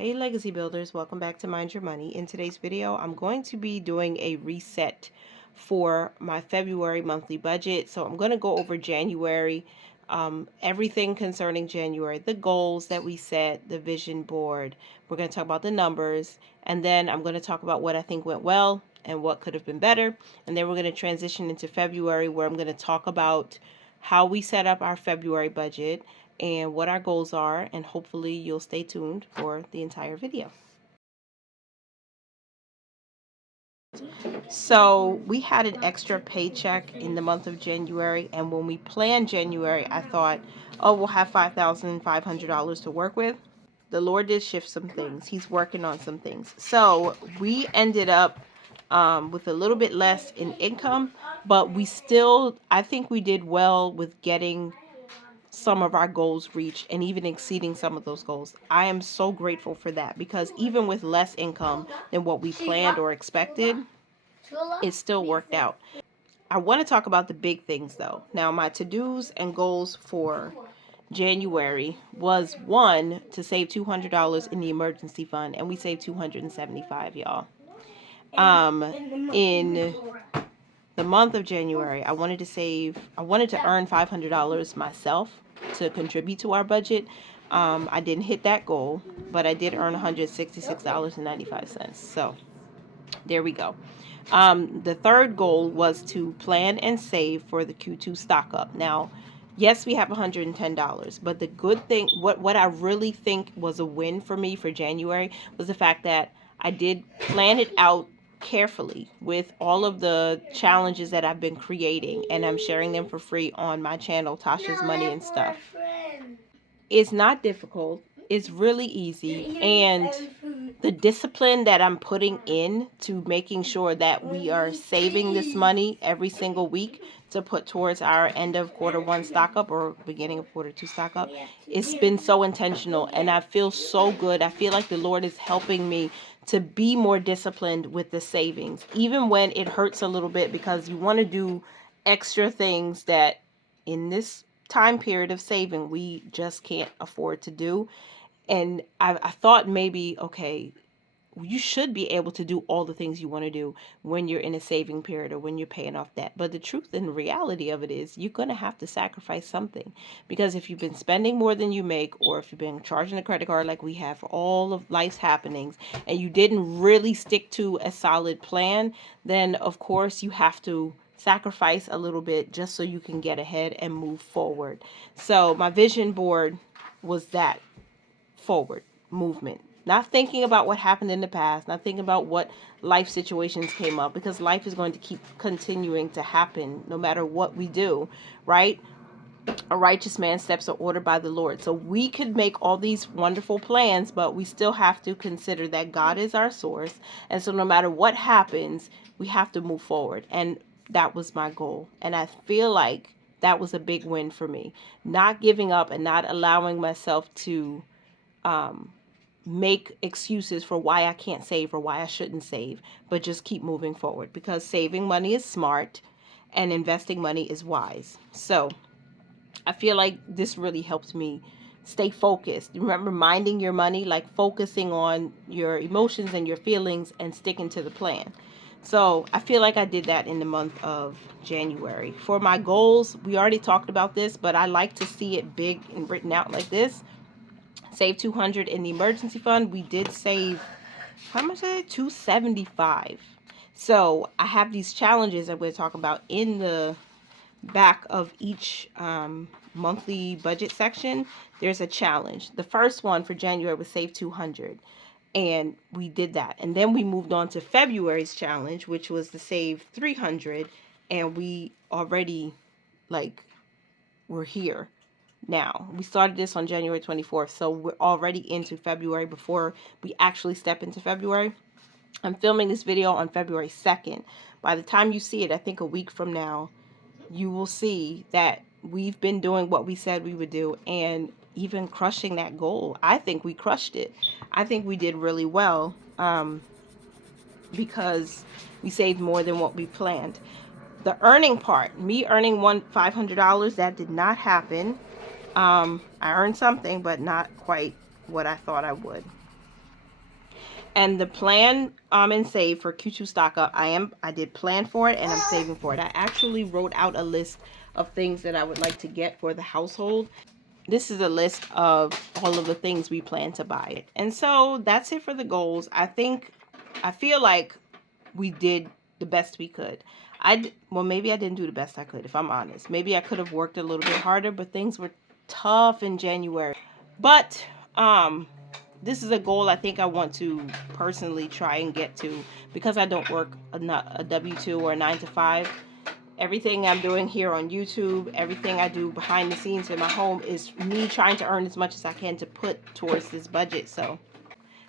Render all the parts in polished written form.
Hey Legacy Builders, welcome back to Mind Your Money. In today's video, I'm going to be doing a reset for my February monthly budget. So I'm going to go over January, everything concerning January, the goals that we set, the vision board. We're going to talk about the numbers, and then I'm going to talk about what I think went well and what could have been better. And then we're going to transition into February, where I'm going to talk about how we set up our February budget and what our goals are, and hopefully you'll stay tuned for the entire video. So we had an extra paycheck in the month of January, and when we planned January, I thought, oh, we'll have $5,500 to work with. The Lord did shift some things. He's working on some things. So we ended up with a little bit less in income, but we still, I think we did well with getting some of our goals reached and even exceeding some of those goals. I am so grateful for that, because even with less income than what we planned or expected, it still worked out. I want to talk about the big things though. Now, my to-dos and goals for January was, one, to save $200 in the emergency fund, and we saved $275, y'all. In the month of January, I wanted to earn $500 myself to contribute to our budget. I didn't hit that goal, but I did earn $166.95. So there we go. The third goal was to plan and save for the Q2 stock up. Now, yes, we have $110, but the good thing, what I really think was a win for me for January, was the fact that I did plan it out carefully with all of the challenges that I've been creating, and I'm sharing them for free on my channel, Tasha's Money and Stuff. It's not difficult. It's really easy, and the discipline that I'm putting in to making sure that we are saving this money every single week to put towards our end of quarter one stock up or beginning of quarter two stock up, it's been so intentional, and I feel so good. I feel like the Lord is helping me to be more disciplined with the savings, even when it hurts a little bit, because you want to do extra things that in this time period of saving we just can't afford to do. And I thought maybe, okay, you should be able to do all the things you want to do when you're in a saving period or when you're paying off debt. But the truth and reality of it is you're going to have to sacrifice something, because if you've been spending more than you make, or if you've been charging a credit card like we have for all of life's happenings, and you didn't really stick to a solid plan, then of course you have to sacrifice a little bit just so you can get ahead and move forward. So my vision board was that forward movement, not thinking about what happened in the past, not thinking about what life situations came up, because life is going to keep continuing to happen no matter what we do, right? A righteous man's steps are ordered by the Lord. So we could make all these wonderful plans, but we still have to consider that God is our source. And so no matter what happens, we have to move forward. And that was my goal. And I feel like that was a big win for me. Not giving up and not allowing myself to make excuses for why I can't save or why I shouldn't save, but just keep moving forward, because saving money is smart and investing money is wise. So I feel like this really helps me stay focused. Remember, minding your money, like focusing on your emotions and your feelings and sticking to the plan. So I feel like I did that in the month of January. For my goals, we already talked about this, but I like to see it big and written out like this. Save $200 in the emergency fund. We did save, how much is it? $275. So I have these challenges that we're talking about in the back of each monthly budget section. There's a challenge. The first one for January was save $200, and we did that. And then we moved on to February's challenge, which was to save $300, and we already, like, we're here now. We started this on January 24th, so we're already into February before we actually step into February. I'm filming this video on February 2nd. By the time you see it, I think a week from now, you will see that we've been doing what we said we would do, and even crushing that goal. I think we crushed it. I think we did really well, because we saved more than what we planned. The earning part, me earning $500, that did not happen. I earned something, but not quite what I thought I would. And the plan and save for Q2 stock up, I did plan for it and I'm saving for it. I actually wrote out a list of things that I would like to get for the household. This is a list of all of the things we plan to buy. And so that's it for the goals. I feel like we did the best we could. Well, maybe I didn't do the best I could, if I'm honest. Maybe I could have worked a little bit harder, but things were tough in January. But this is a goal I think I want to personally try and get to, because I don't work a W-2 or a 9 to 5. Everything I'm doing here on YouTube, everything I do behind the scenes in my home is me trying to earn as much as I can to put towards this budget. So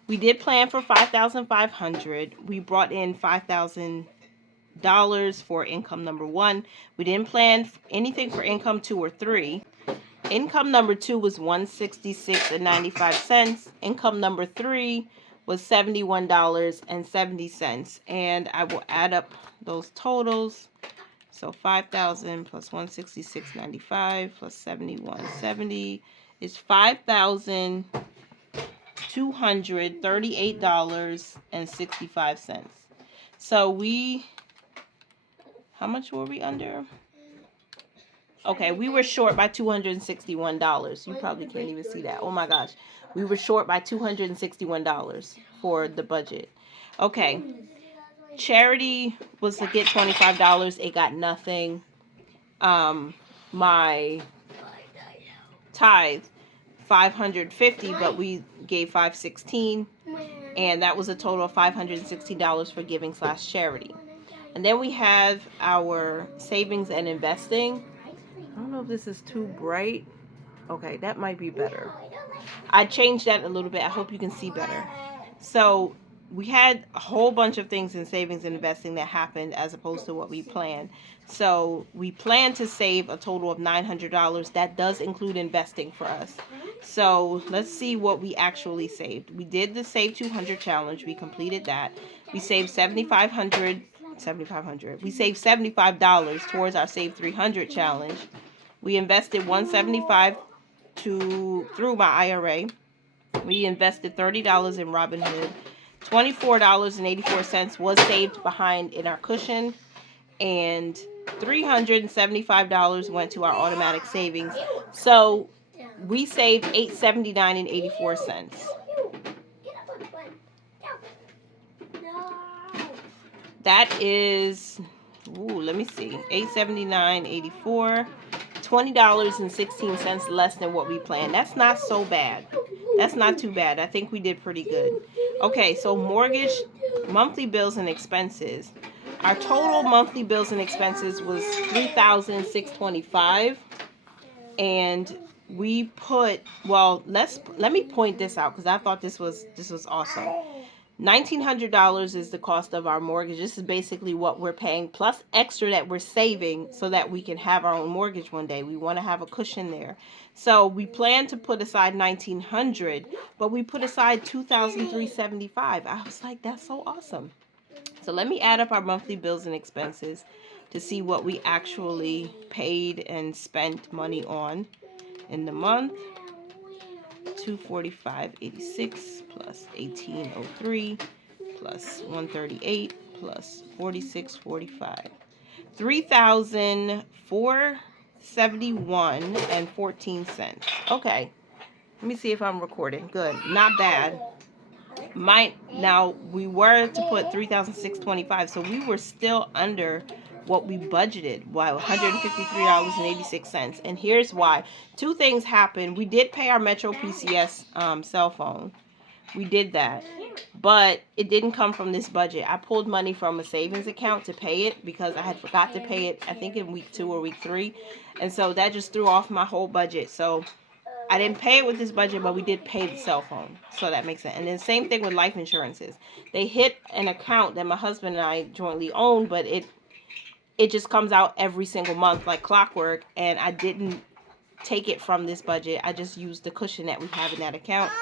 we did plan for $5,500. We brought in $5,000 for income number 1. We didn't plan anything for income 2 or 3. Income number 2 was $166.95. Income number 3 was $71.70. And I will add up those totals. So 5,000 plus 166.95 plus 71.70 is $5,238.65. So how much were we under? Okay, we were short by $261. You probably can't even see that. Oh my gosh. We were short by $261 for the budget. Okay. Charity was to get $25. It got nothing. My tithe, $550, but we gave $516. And that was a total of $560 for giving/charity. And then we have our savings and investing. I don't know if this is too bright. Okay, that might be better. I changed that a little bit. I hope you can see better. So we had a whole bunch of things in savings and investing that happened as opposed to what we planned. So we plan to save a total of $900. That does include investing for us. So let's see what we actually saved. We did the Save 200 challenge. We completed that. We saved $7,500. We saved $75 towards our Save 300 challenge. We invested $175 through my IRA. We invested $30 in Robinhood. $24.84 was saved behind in our cushion, and $375 went to our automatic savings. So we saved $879.84. That is, let me see, $879.84. $20.16 less than what we planned. That's not so bad. That's not too bad. I think we did pretty good. Okay, so mortgage, monthly bills and expenses. Our total monthly bills and expenses was $3,625, and we put, well, let me point this out because I thought this was awesome. $1,900 is the cost of our mortgage. This is basically what we're paying, plus extra that we're saving so that we can have our own mortgage one day. We want to have a cushion there. So we plan to put aside $1,900, but we put aside $2,375. I was like, that's so awesome. So let me add up our monthly bills and expenses to see what we actually paid and spent money on in the month. $245.86 plus $1,803 plus $138 plus $46.45. $3,471.14. Okay, let me see if I'm recording. Good, not bad. Now we were to put $3,625, so we were still under what we budgeted. Wow, $153.86. And here's why. Two things happened. We did pay our Metro PCS cell phone. We did that, but it didn't come from this budget. I pulled money from a savings account to pay it because I had forgot to pay it, I think in week 2 or week 3, and so that just threw off my whole budget. So I didn't pay it with this budget, but we did pay the cell phone, so that makes sense. And then same thing with life insurances. They hit an account that my husband and I jointly own, but it just comes out every single month like clockwork, and I didn't take it from this budget. I just used the cushion that we have in that account.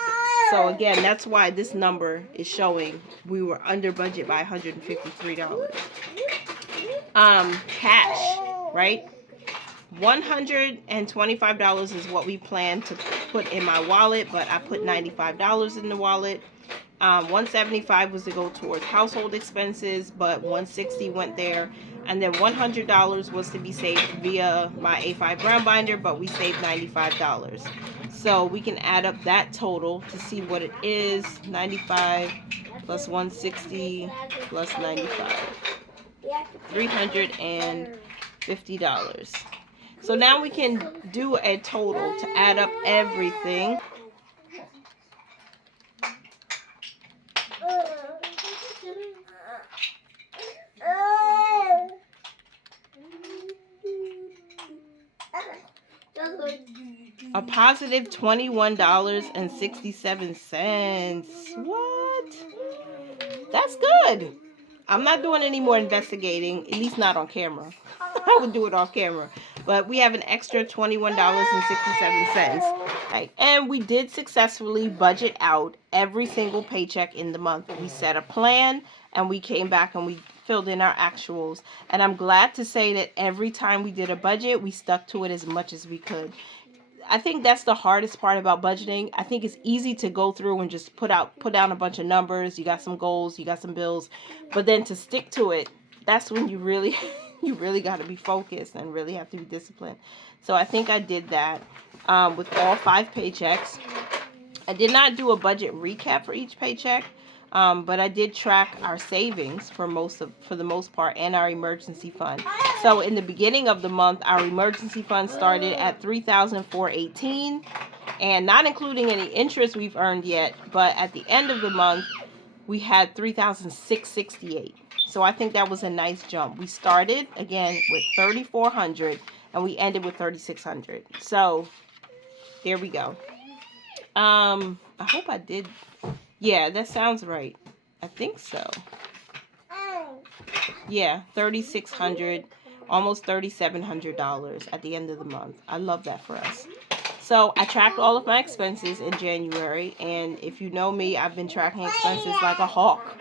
So again, that's why this number is showing we were under budget by $153. Cash, right? $125 is what we planned to put in my wallet, but I put $95 in the wallet. $175 was to go towards household expenses, but $160 went there. And then $100 was to be saved via my A5 brown binder, but we saved $95. So we can add up that total to see what it is. 95 plus 160 plus 95. $350. So now we can do a total to add up everything. A positive $21.67. What? That's good. I'm not doing any more investigating, at least not on camera. I would do it off camera. But we have an extra $21.67. Right. And we did successfully budget out every single paycheck in the month. We set a plan and we came back and we filled in our actuals. And I'm glad to say that every time we did a budget, we stuck to it as much as we could. I think that's the hardest part about budgeting. I think it's easy to go through and just put down a bunch of numbers. You got some goals, you got some bills, but then to stick to it, that's when you really got to be focused and really have to be disciplined. So I think I did that with all 5 paychecks. I did not do a budget recap for each paycheck, but I did track our savings for the most part, and our emergency fund. So in the beginning of the month, our emergency fund started at $3,418, and not including any interest we've earned yet. But at the end of the month, we had $3,668. So I think that was a nice jump. We started again with $3,400, and we ended with $3,600. So there we go. I hope I did. Yeah, that sounds right. I think so. Yeah, $3,600, almost $3,700 at the end of the month. I love that for us. So I tracked all of my expenses in January, and if you know me, I've been tracking expenses like a hawk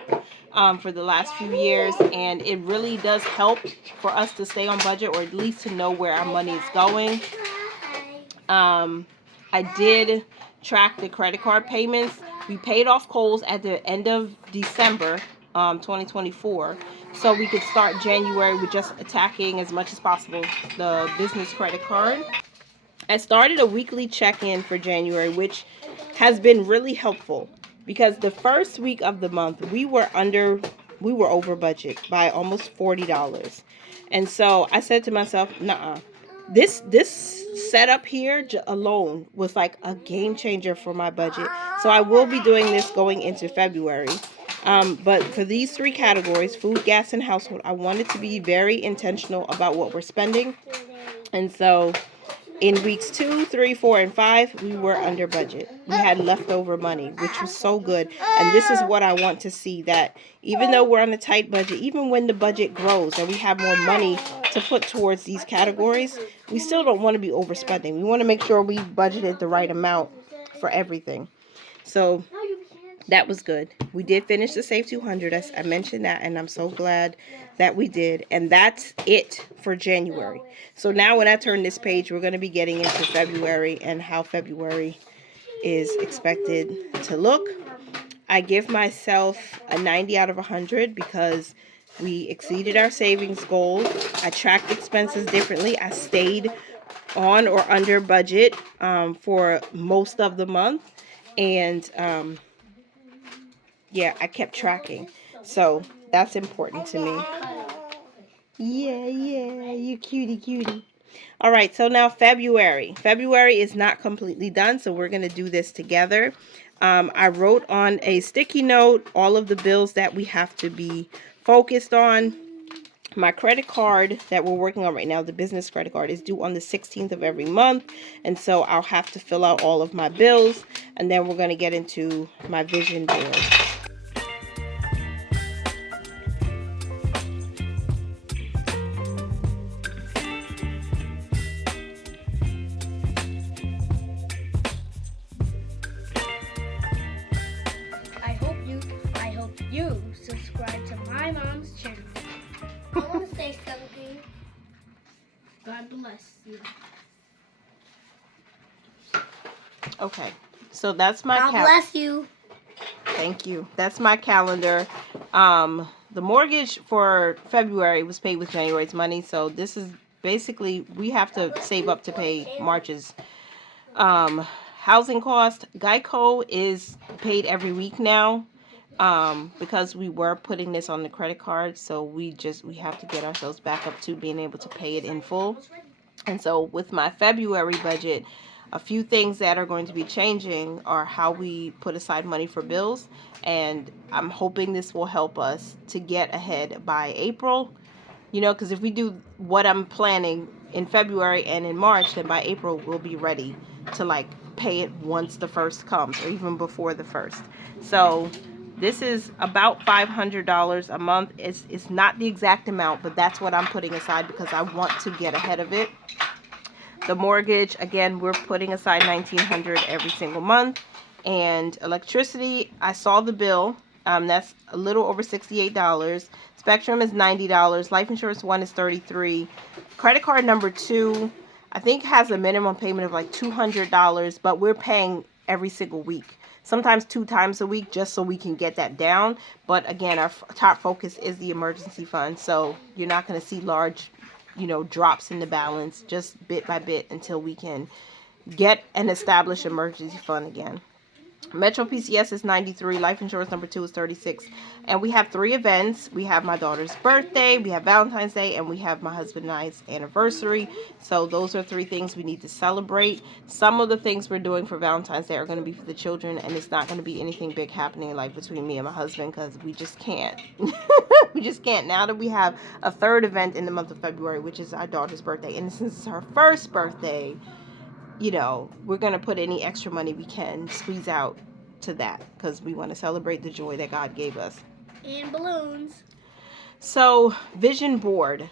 for the last few years, and it really does help for us to stay on budget, or at least to know where our money is going. I did track the credit card payments. We paid off Kohl's at the end of December 2024, so we could start January with just attacking as much as possible the business credit card. I started a weekly check-in for January, which has been really helpful because the first week of the month we were over budget by almost $40. And so I said to myself, nah, this setup here alone was like a game changer for my budget. So I will be doing this going into February. But for these 3 categories, food, gas, and household, I wanted to be very intentional about what we're spending. And so in weeks 2, 3, 4, and 5, we were under budget. We had leftover money, which was so good. And this is what I want to see, that even though we're on a tight budget, even when the budget grows and we have more money to put towards these categories, we still don't want to be overspending. We want to make sure we budgeted the right amount for everything. So that was good. We did finish the Save 200. I mentioned that, and I'm so glad that we did. And that's it for January. So now when I turn this page, we're going to be getting into February and how February is expected to look. I give myself a 90 out of 100 because we exceeded our savings goal. I tracked expenses differently. I stayed on or under budget for most of the month. And yeah, I kept tracking. So that's important to me. Yeah, you cutie. All right, so now February. February is not completely done, so we're going to do this together. I wrote on a sticky note all of the bills that we have to be focused on. My credit card that we're working on right now, the business credit card, is due on the 16th of every month. And so I'll have to fill out all of my bills. And then we're going to get into my vision board. I hope you subscribe to my mom's channel. I want to say something. God bless you. Okay, so that's my God bless you. Thank you. That's my calendar. The mortgage for February was paid with January's money, so this is basically we have to save up to pay March's housing cost. Geico is paid every week now, because we were putting this on the credit card, so we have to get ourselves back up to being able to pay it in full. And so with my February budget, a few things that are going to be changing are how we put aside money for bills, and I'm hoping this will help us to get ahead by April. You know, because if we do what I'm planning in February and in March, then by April we'll be ready to like pay it once the first comes, or even before the first. So this is about $500 a month. It's not the exact amount, but that's what I'm putting aside because I want to get ahead of it. The mortgage, again, we're putting aside $1,900 every single month. And electricity, I saw the bill. That's a little over $68. Spectrum is $90. Life insurance one is $33. Credit card number 2, I think has a minimum payment of like $200, but we're paying every single week. Sometimes 2 times a week just so we can get that down. But again, our top focus is the emergency fund. So you're not going to see large, drops in the balance, just bit by bit until we can get an established emergency fund again. Metro PCS is $93. Life insurance number 2 is $36. And we have 3 events. We have my daughter's birthday, we have Valentine's Day, and we have my husband and I's anniversary. So those are 3 things we need to celebrate. Some of the things we're doing for Valentine's Day are going to be for the children, and it's not going to be anything big happening like between me and my husband, because we just can't. We just can't. Now that we have a 3rd event in the month of February, which is our daughter's birthday, and since it's her first birthday, we're going to put any extra money we can squeeze out to that because we want to celebrate the joy that God gave us. And balloons. So, vision board.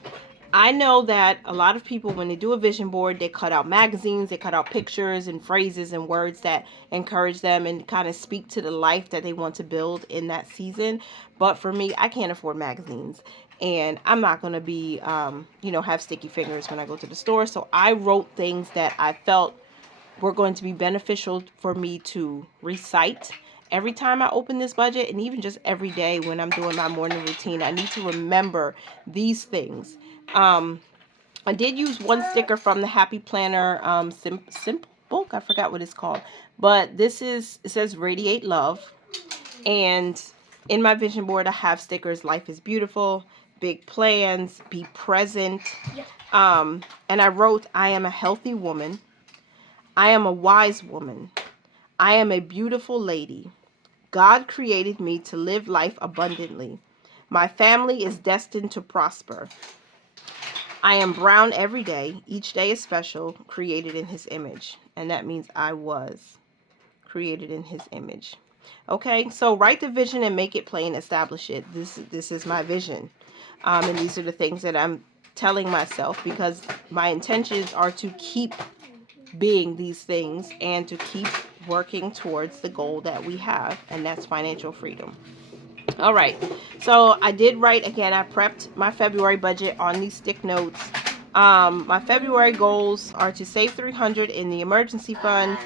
I know that a lot of people, when they do a vision board, they cut out magazines, they cut out pictures and phrases and words that encourage them and kind of speak to the life that they want to build in that season. But for me, I can't afford magazines. And I'm not going to be, have sticky fingers when I go to the store. So I wrote things that I felt were going to be beneficial for me to recite every time I open this budget, and even just every day when I'm doing my morning routine. I need to remember these things. I did use one sticker from the Happy Planner Simple book. I forgot what it's called. But it says Radiate Love. And in my vision board, I have stickers: Life is Beautiful, Big Plans, Be Present. And I wrote, I am a healthy woman. I am a wise woman. I am a beautiful lady. God created me to live life abundantly. My family is destined to prosper. I am brown every day. Each day is special, created in His image. And that means I was created in His image. Okay, so write the vision and make it plain. Establish it. This is my vision. And these are the things that I'm telling myself, because my intentions are to keep being these things and to keep working towards the goal that we have, and that's financial freedom. All right, so I did write, again, I prepped my February budget on these stick notes. My February goals are to save $300 in the emergency fund,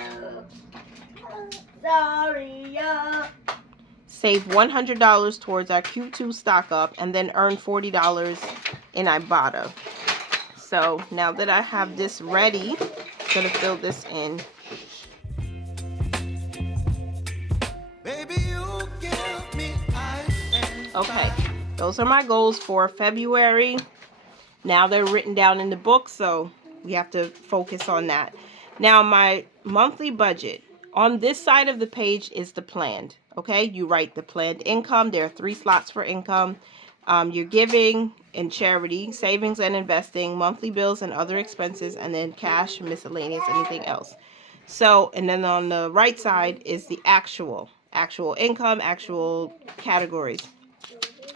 save $100 towards our Q2 stock up, and then earn $40 in Ibotta. So now that I have this ready, I'm going to fill this in. Okay, those are my goals for February. Now they're written down in the book, so we have to focus on that. Now my monthly budget. On this side of the page is the planned. Okay, you write the planned income. There are 3 slots for income. Your giving and charity, savings and investing, monthly bills and other expenses, and then cash, miscellaneous, anything else. So, and then on the right side is the actual income, actual categories.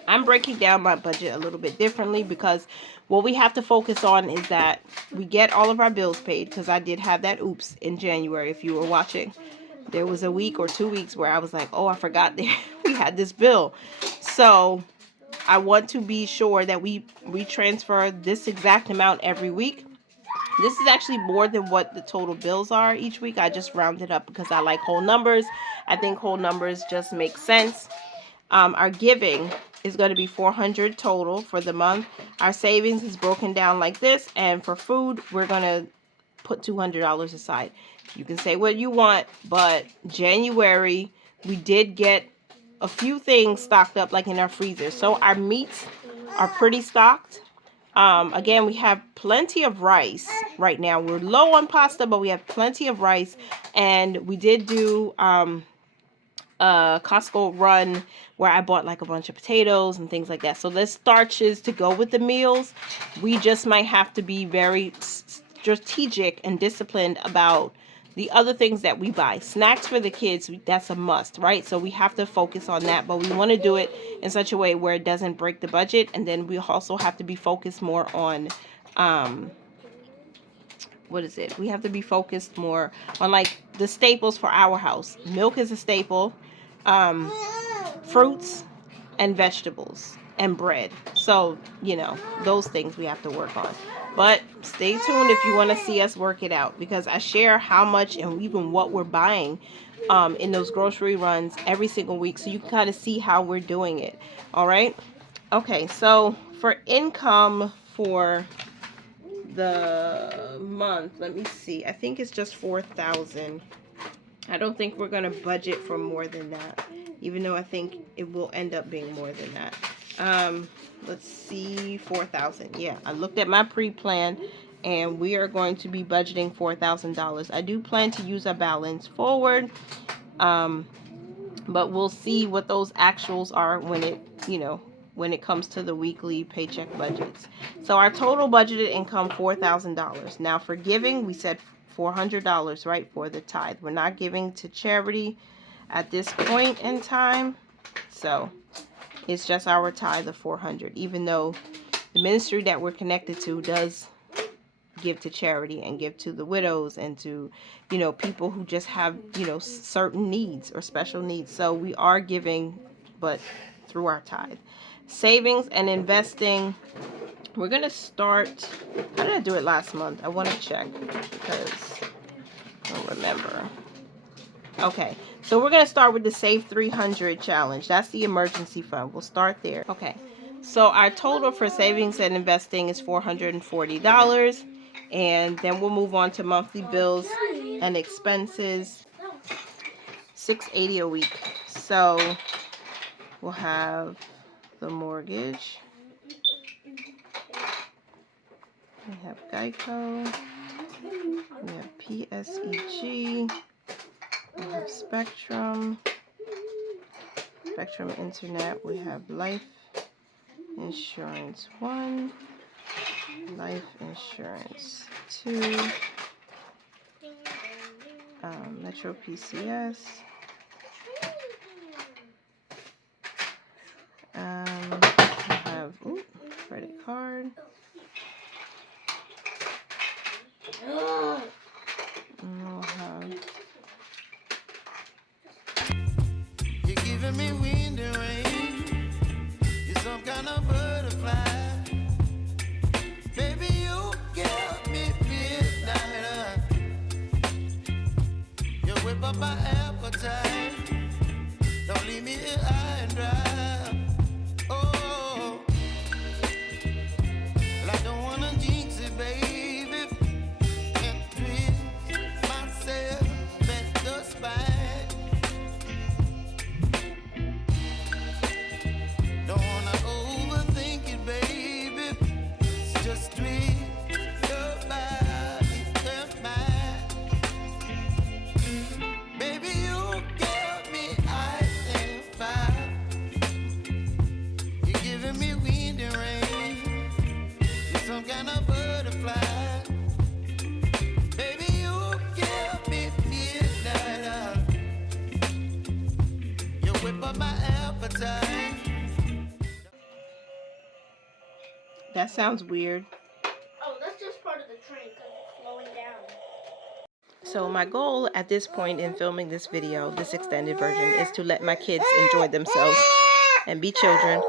I'm breaking down my budget a little bit differently because what we have to focus on is that we get all of our bills paid, because I did have that oops in January. If you were watching, there was a week or 2 weeks where I was like, oh, I forgot that we had this bill. So I want to be sure that we transfer this exact amount every week. This is actually more than what the total bills are each week. I just rounded up because I like whole numbers. I think whole numbers just make sense. Our giving is going to be $400 total for the month. Our savings is broken down like this, and for food, we're going to put $200 aside. You can say what you want, but January, we did get a few things stocked up, like in our freezer. So our meats are pretty stocked. Again, we have plenty of rice right now. We're low on pasta, but we have plenty of rice. And we did do Costco run where I bought like a bunch of potatoes and things like that. So there's starches to go with the meals. We just might have to be very strategic and disciplined about the other things that we buy. Snacks for the kids, that's a must, right? So we have to focus on that, but we want to do it in such a way where it doesn't break the budget. And then we also have to be focused more on we have to be focused more on like the staples for our house. Milk is a staple, fruits and vegetables and bread. So, you know, those things we have to work on. But stay tuned if you want to see us work it out, because I share how much and even what we're buying in those grocery runs every single week, so you can kind of see how we're doing it. All right. Okay, so for income for the month, let me see. I think it's just $4,000. I don't think we're gonna budget for more than that, even though I think it will end up being more than that. Let's see, 4,000. Yeah, I looked at my pre-plan, and we are going to be budgeting $4,000. I do plan to use a balance forward, but we'll see what those actuals are when it comes to the weekly paycheck budgets. So our total budgeted income, $4,000. Now for giving, we said $400, right, for the tithe. We're not giving to charity at this point in time. So it's just our tithe of $400, even though the ministry that we're connected to does give to charity and give to the widows and to, people who just have, certain needs or special needs. So we are giving, but through our tithe. Savings and investing, we're going to start, how did I do it last month? I want to check because I don't remember. Okay, so we're going to start with the Save 300 challenge. That's the emergency fund. We'll start there. Okay, so our total for savings and investing is $440. And then we'll move on to monthly bills and expenses, $680 a week. So we'll have the mortgage. We have Geico. We have PSEG. We have Spectrum Internet. We have Life Insurance 1, Life Insurance 2, Metro PCS, we have credit card, and we'll have you're giving me wind and rain. You're some kind of butterfly. Baby, you give me midnight. You whip up my appetite. Don't leave me here high and dry. Oh, well, I don't wanna jinx it, baby, and twist myself at the spine. Don't wanna overthink it, baby. It's just twist your body and mine. Baby, you give me ice and fire. You're giving me wind and rain. You're some kind of butterfly. Baby, you give me midnight. You whip up my appetite. that sounds weird. Oh, that's just part of the train because it's slowing down. So my goal at this point in filming this video, this extended version, is to let my kids enjoy themselves and be children.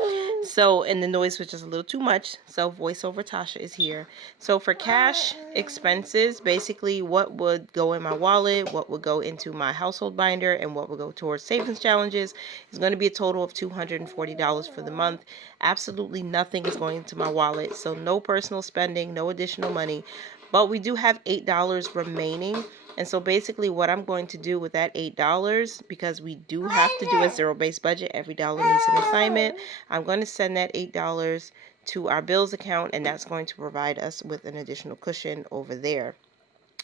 So, and the noise was just a little too much. So, voiceover Tasha is here. So, for cash expenses, basically what would go in my wallet, what would go into my household binder, and what would go towards savings challenges is going to be a total of $240 for the month. Absolutely nothing is going into my wallet. So, no personal spending, no additional money. But we do have $8 remaining. And so basically what I'm going to do with that $8, because we do have to do a zero-based budget, every dollar needs an assignment, I'm going to send that $8 to our bills account, and that's going to provide us with an additional cushion over there.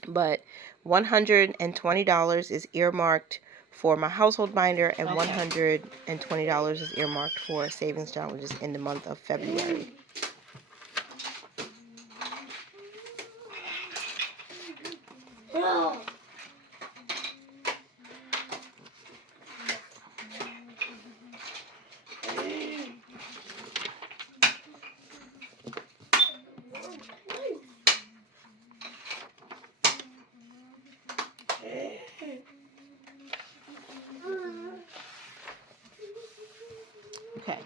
But $120 is earmarked for my household binder, and $120 is earmarked for savings challenges in the month of February. Okay.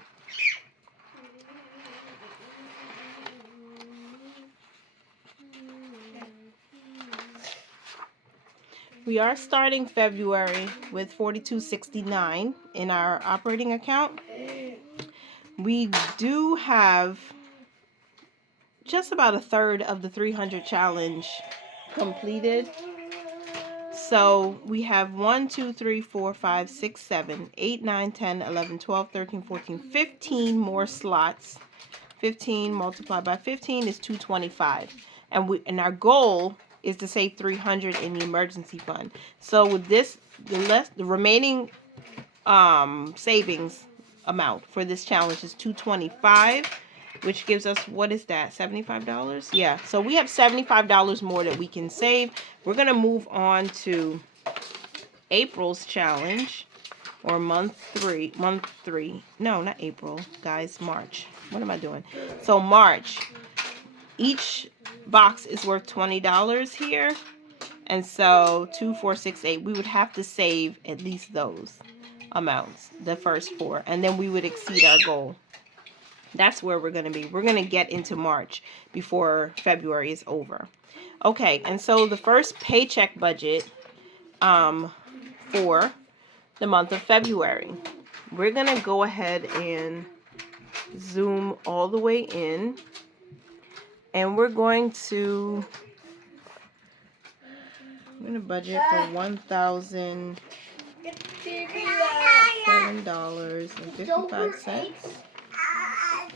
We are starting February with $42.69 in our operating account. We do have just about a third of the 300 challenge completed. So we have 1, 2, 3, 4, 5, 6, 7, 8, 9, 10, 11, 12, 13, 14, 15 more slots. 15 multiplied by 15 is 225. And our goal is to save 300 in the emergency fund. So with this, the remaining savings amount for this challenge is 225, which gives us, what is that, $75? Yeah, so we have $75 more that we can save. We're going to move on to April's challenge, or month three. No, not April, guys, March. What am I doing? So March, each box is worth $20 here. And so 2, 4, 6, 8, we would have to save at least those amounts, the first 4, and then we would exceed our goal. That's where we're going to be. We're going to get into March before February is over. Okay, and so the first paycheck budget for the month of February, we're going to go ahead and zoom all the way in, and we're going to budget for $1,007.55.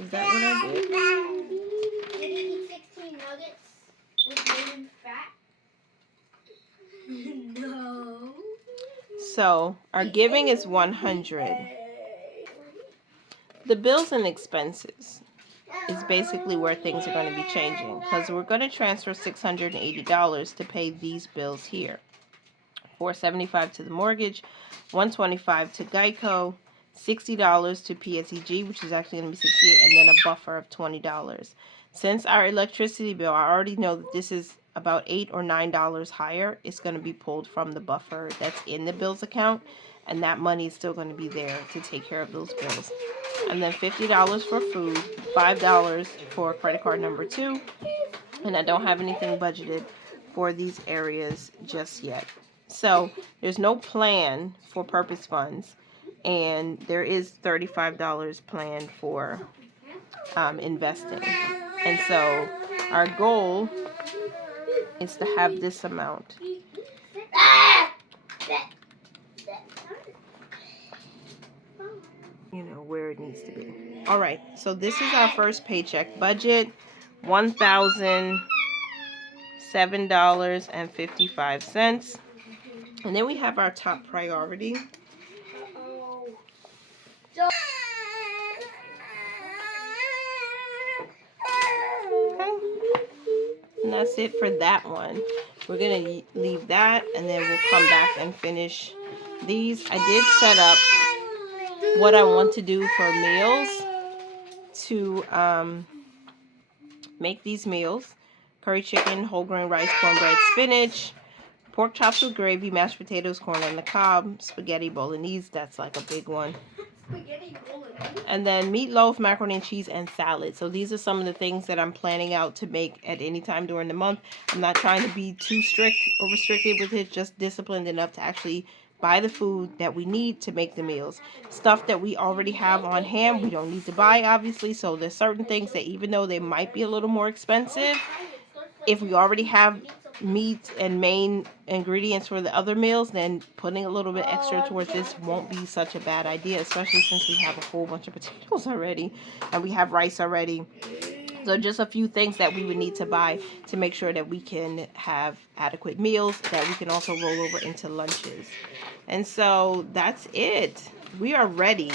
Is that what I did? Did he eat 16 nuggets with made fat? No. So our giving is 100. The bills and expenses is basically where things are going to be changing, because we're going to transfer $680 to pay these bills here. $475 to the mortgage, $125 to Geico, $60 to PSEG, which is actually going to be $68, and then a buffer of $20. Since our electricity bill, I already know that this is about $8 or $9 higher. It's going to be pulled from the buffer that's in the bills account, and that money is still going to be there to take care of those bills. And then $50 for food, $5 for credit card number 2, and I don't have anything budgeted for these areas just yet. So there's no plan for purpose funds, and there is $35 planned for investing. And so our goal is to have this amount. You know, where it needs to be. All right, so this is our first paycheck budget, $1,007.55. And then we have our top priority. Okay. And that's it for that one. We're going to leave that, and then we'll come back and finish these. I did set up what I want to do for meals to make these meals. Curry chicken, whole grain rice, cornbread, spinach, pork chops with gravy, mashed potatoes, corn on the cob, spaghetti bolognese. That's like a big one. Spaghetti And then meatloaf, macaroni and cheese, and salad. So these are some of the things that I'm planning out to make at any time during the month. I'm not trying to be too strict or restricted with it, just disciplined enough to actually buy the food that we need to make the meals. Stuff that we already have on hand, we don't need to buy, obviously. So there's certain things that even though they might be a little more expensive, if we already have meat and main ingredients for the other meals, then putting a little bit extra towards this won't be such a bad idea, especially since we have a whole bunch of potatoes already and we have rice already. So just a few things that we would need to buy to make sure that we can have adequate meals that we can also roll over into lunches. And so that's it. We are ready.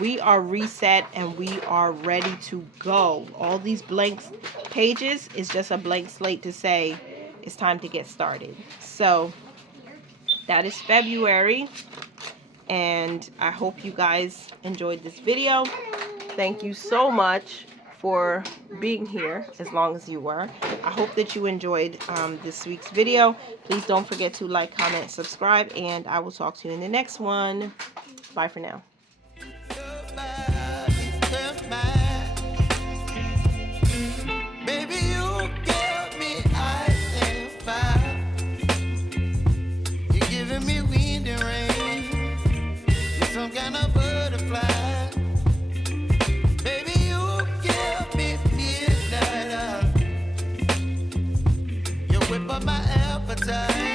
We are reset and we are ready to go. All these blank pages is just a blank slate to say it's time to get started. So that is February, and I hope you guys enjoyed this video. Thank you so much for being here as long as you were. I hope that you enjoyed this week's video. Please don't forget to like, comment, subscribe, and I will talk to you in the next one. Bye for now. Baby, you give me ice and fire. You're giving me wind and rain. You're some kind of butterfly. Baby, you give me midnight. You whip up my appetite.